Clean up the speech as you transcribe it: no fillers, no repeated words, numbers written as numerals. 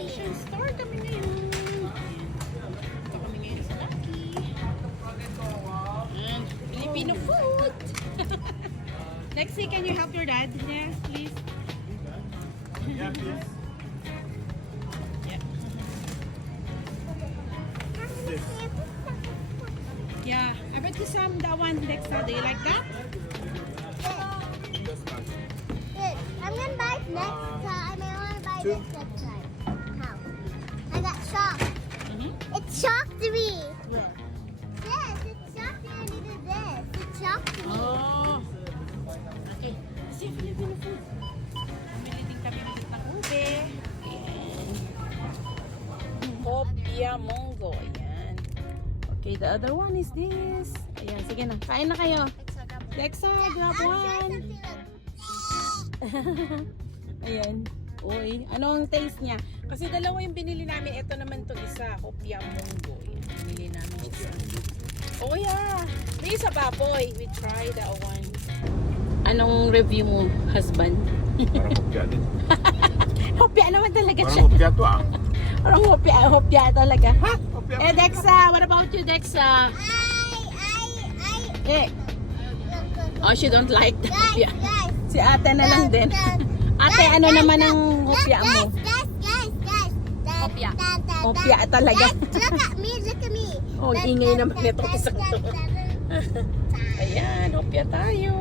Asian store kami ngayon. Ito kami ngayon sa Lucky. And Filipino food. Lexi, can you help your dad? Yes, please. Yeah, please. Yeah. This. Yeah, I bet you some that one Lexa. Do you like that? This one. Good. I'm gonna buy next time. I want to buy Two. this next time. How? I got shocked. Mm-hmm. It shocked me. Yeah. Yes, it shocked me. I needed this. It shocked me. Oh. Okay. Kasi Filipino food. Bumili din kami ulit ng ube. Ayan. Hopia Mongo. Ayan. Okay, the other one is this. Ayan, sige na. Kain na kayo. Lexa, grab one. Ayan. Uy, ano ang taste niya? Kasi dalawa yung binili namin. Ito naman to isa. Hopia Mongo. Ayan, binili namin isa. Oh yeah. May isa baboy. We try that one. Anong review mo, husband? Parang hopya din. Hopya naman talaga Parang siya. hopya to ah. Parang hopya talaga. Ha? Hopya. Eh, Dexa, what about you, Dexa? Eh, oh, she don't like the hopya. Guys, Si ate na lang din. Ate, ano naman ang hopya mo? Guys. Hopya. Hopya talaga. Look at me. Oh, ingay naman nitong isang to. Ayan, hopya tayo.